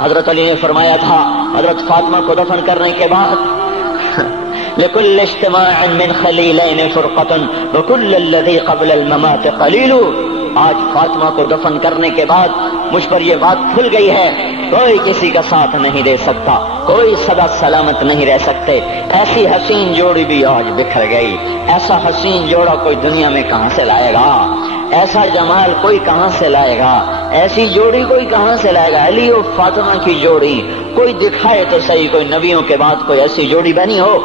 حضرت علی نے فرمایا تھا حضرت فاطمہ کو دفن کرنے کے بعد لكل اجتماع من خلیلین فرقۃ وكل الذی قبل الممات قلیل. آج فاطمہ کو دفن کرنے کے بعد مجھ پر یہ بات کھل گئی ہے، کوئی کسی کا ساتھ نہیں دے سکتا، کوئی سدا سلامت نہیں رہ سکتے. ایسی حسین جوڑی بھی آج بکھر گئی. ایسا حسین جوڑا کوئی دنیا میں کہاں سے لائے گا؟ ایسا جمال کوئی کہاں سے لائے گا؟ ایسی جوڑی کوئی کہاں سے لائے گا؟ علی و فاطمہ کی جوڑی کوئی دکھائے تو صحیح، کوئی نبیوں کے بعد کوئی ایسی جوڑی بنی ہو.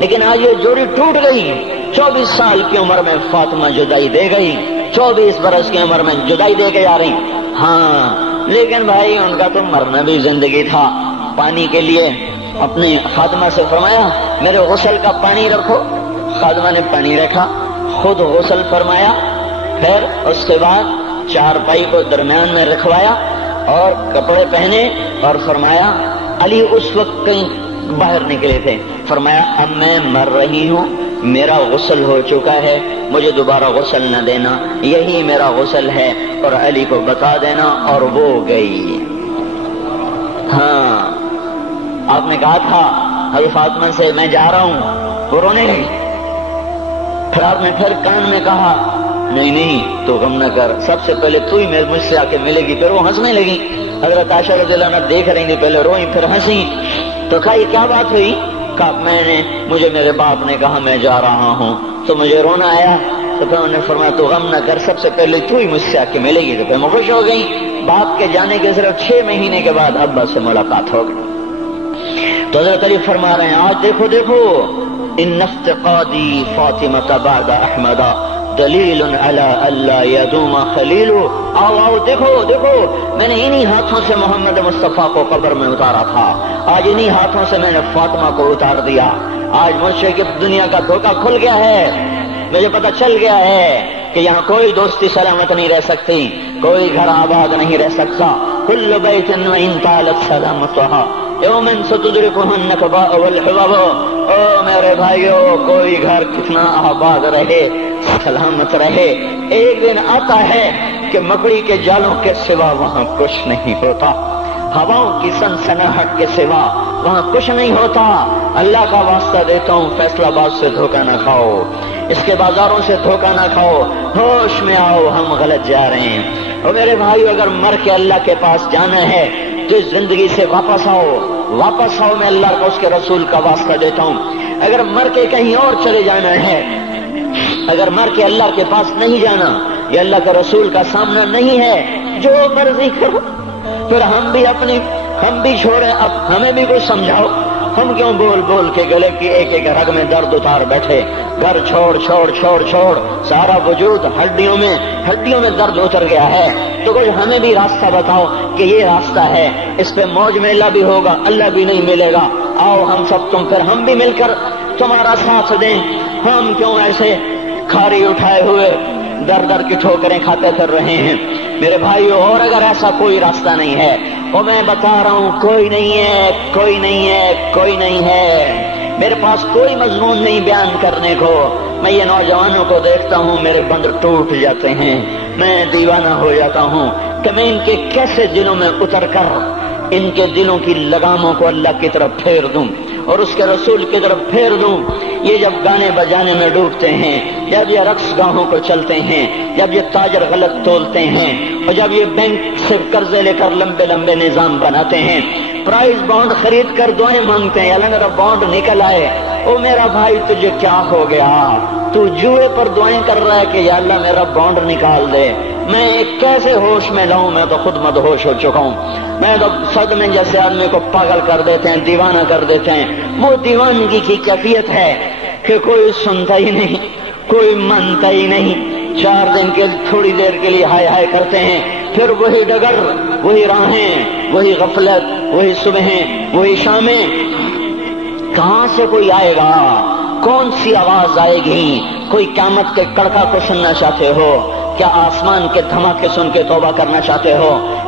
لیکن آج یہ جوڑی ٹوٹ گئی. 24 سال کی عمر میں فاطمہ جدائی دے گئی، 24 برس کی عمر میں جدائی دے کے جا رہی. ہاں لیکن بھائی ان کا تو مرنا بھی زندگی تھا. پانی کے لیے اپنے خادمہ سے فرمایا میرے غسل کا پانی رکھو. خادمہ نے پانی رکھا، خود غسل فرمایا، پھر اس کے بعد چارپائی کو درمیان میں رکھوایا اور کپڑے پہنے اور فرمایا علی اس وقت کہیں باہر نکلے تھے، فرمایا اب میں مر رہی ہوں، میرا غسل ہو چکا ہے، مجھے دوبارہ غسل نہ دینا، یہی میرا غسل ہے اور علی کو بتا دینا. اور وہ گئی. ہاں آپ نے کہا تھا حضرت فاطمہ سے میں جا رہا ہوں، وہ رونے لگی. پھر آپ نے پھر کان میں کہا نہیں نہیں تو غم نہ کر، سب سے پہلے تو ہی مجھ سے آ کے ملے گی. پھر وہ ہنسنے لگی. حضرت عائشہ رضی اللہ عنہا دیکھ رہی تھی، پہلے روئی پھر ہنسی. تو کہا یہ کیا بات ہوئی؟ کہا مجھے میرے باپ نے کہا میں جا رہا ہوں تو مجھے رونا آیا. تو پھر انہوں نے فرمایا تو غم نہ کر، سب سے پہلے تو ہی مجھ سے آ کے ملے گی. تو پھر میں خوش ہو گئی. باپ کے جانے کے صرف 6 مہینے کے بعد ابا سے ملاقات ہو گئی. تو حضرت علی فرما رہے ہیں آج دیکھو دیکھو ان افتقادی فاطمہ بعد احمد دلیل علی اللہ یدوم خلیل. آؤ آؤ دیکھو دیکھو میں نے انہی ہاتھوں سے محمد مصطفیٰ کو قبر میں اتارا تھا، آج انہی ہاتھوں سے میں نے فاطمہ کو اتار دیا. آج مجھ سے کہ دنیا کا دھوکہ کھل گیا ہے، مجھے پتہ چل گیا ہے کہ یہاں کوئی دوستی سلامت نہیں رہ سکتی، کوئی گھر آباد نہیں رہ سکتا. کل بیت وان طالت سلامتها یوم ستدرکها النکباء والحباب. او میرے بھائیو کوئی گھر کتنا آباد رہے سلامت رہے، ایک دن آتا ہے کہ مکڑی کے جالوں کے سوا وہاں کچھ نہیں ہوتا، ہواؤں کی سنسناہٹ کے سوا وہاں کچھ نہیں ہوتا. اللہ کا واسطہ دیتا ہوں فیصلہ آباد سے دھوکہ نہ کھاؤ، اس کے بازاروں سے دھوکہ نہ کھاؤ، ہوش میں آؤ ہم غلط جا رہے ہیں. اور میرے بھائیو اگر مر کے اللہ کے پاس جانا ہے تو اس زندگی سے واپس آؤ، واپس آؤ. میں اللہ کا اس کے رسول کا واسطہ دیتا ہوں. اگر مر کے کہیں اور چلے جانا ہے، اگر مر کے اللہ کے پاس نہیں جانا یا اللہ کے رسول کا سامنا نہیں ہے، جو مرضی کرو. پھر ہم بھی چھوڑیں، اب ہمیں بھی کچھ سمجھاؤ. ہم کیوں بول بول کے گلے کی ایک ایک رگ میں درد اتار بیٹھے؟ گھر چھوڑ چھوڑ چھوڑ چھوڑ سارا وجود ہڈیوں میں درد اتر گیا ہے. تو کچھ ہمیں بھی راستہ بتاؤ کہ یہ راستہ ہے، اس پہ موج میلہ بھی ہوگا، اللہ بھی نہیں ملے گا. آؤ ہم سب پھر ہم بھی مل کر تمہارا ساتھ دیں. ہم کیوں ایسے کھاری اٹھائے ہوئے در کی ٹھوکریں کھاتے پھر رہے ہیں؟ میرے بھائیو اور اگر ایسا کوئی راستہ نہیں ہے، اور میں بتا رہا ہوں کوئی نہیں ہے، کوئی نہیں ہے، کوئی نہیں ہے. میرے پاس کوئی مضمون نہیں بیان کرنے کو. میں یہ نوجوانوں کو دیکھتا ہوں میرے بند ٹوٹ جاتے ہیں، میں دیوانہ ہو جاتا ہوں کہ میں ان کے کیسے دلوں میں اتر کر ان کے دلوں کی لگاموں کو اللہ کی طرف پھیر دوں اور اس کے رسول کی طرف پھیر دوں. یہ جب گانے بجانے میں ڈوبتے ہیں، جب یہ رقص گاہوں کو چلتے ہیں، جب یہ تاجر غلط تولتے ہیں، اور جب یہ بینک سے قرضے لے کر لمبے لمبے نظام بناتے ہیں، پرائز بانڈ خرید کر دعائیں مانگتے ہیں اللہ میرا بانڈ نکل آئے. او میرا بھائی تجھے کیا ہو گیا؟ تو جوئے پر دعائیں کر رہا ہے کہ یا اللہ میرا بانڈ نکال دے. میں کیسے ہوش میں لاؤں؟ میں تو خود مدہوش ہو چکا ہوں. میں تو صدمے جیسے آدمی کو پاگل کر دیتے ہیں، دیوانہ کر دیتے ہیں. وہ دیوانگی کی کیفیت ہے کہ کوئی سنتا ہی نہیں، کوئی مانتا ہی نہیں. 4 دن کے تھوڑی دیر کے لیے ہائے ہائے کرتے ہیں، پھر وہی ڈگر، وہی راہیں، وہی غفلت، وہی صبحیں، وہی شامیں. کہاں سے کوئی آئے گا؟ کون سی آواز آئے گی؟ کوئی قیامت کے کڑکا کو سننا چاہتے ہو؟ کیا آسمان کے دھماکے سن کے توبہ کرنا چاہتے ہو؟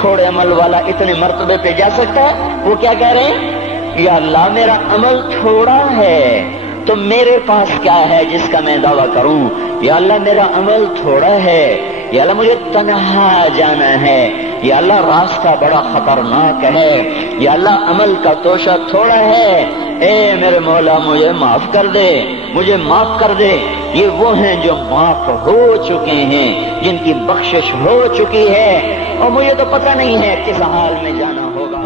تھوڑے عمل والا اتنے مرتبے پہ جا سکتا ہے؟ وہ کیا کہہ رہے ہیں؟ یا اللہ میرا عمل تھوڑا ہے تو میرے پاس کیا ہے جس کا میں دعویٰ کروں؟ یا اللہ میرا عمل تھوڑا ہے، یا اللہ مجھے تنہا جانا ہے، یا اللہ راستہ بڑا خطرناک ہے، یا اللہ عمل کا توشہ تھوڑا ہے، اے میرے مولا مجھے معاف کر دے، مجھے معاف کر دے۔ یہ وہ ہیں جو معاف ہو چکے ہیں، جن کی بخشش ہو چکی ہے، اور مجھے تو پتہ نہیں ہے کس حال میں جانا ہوگا۔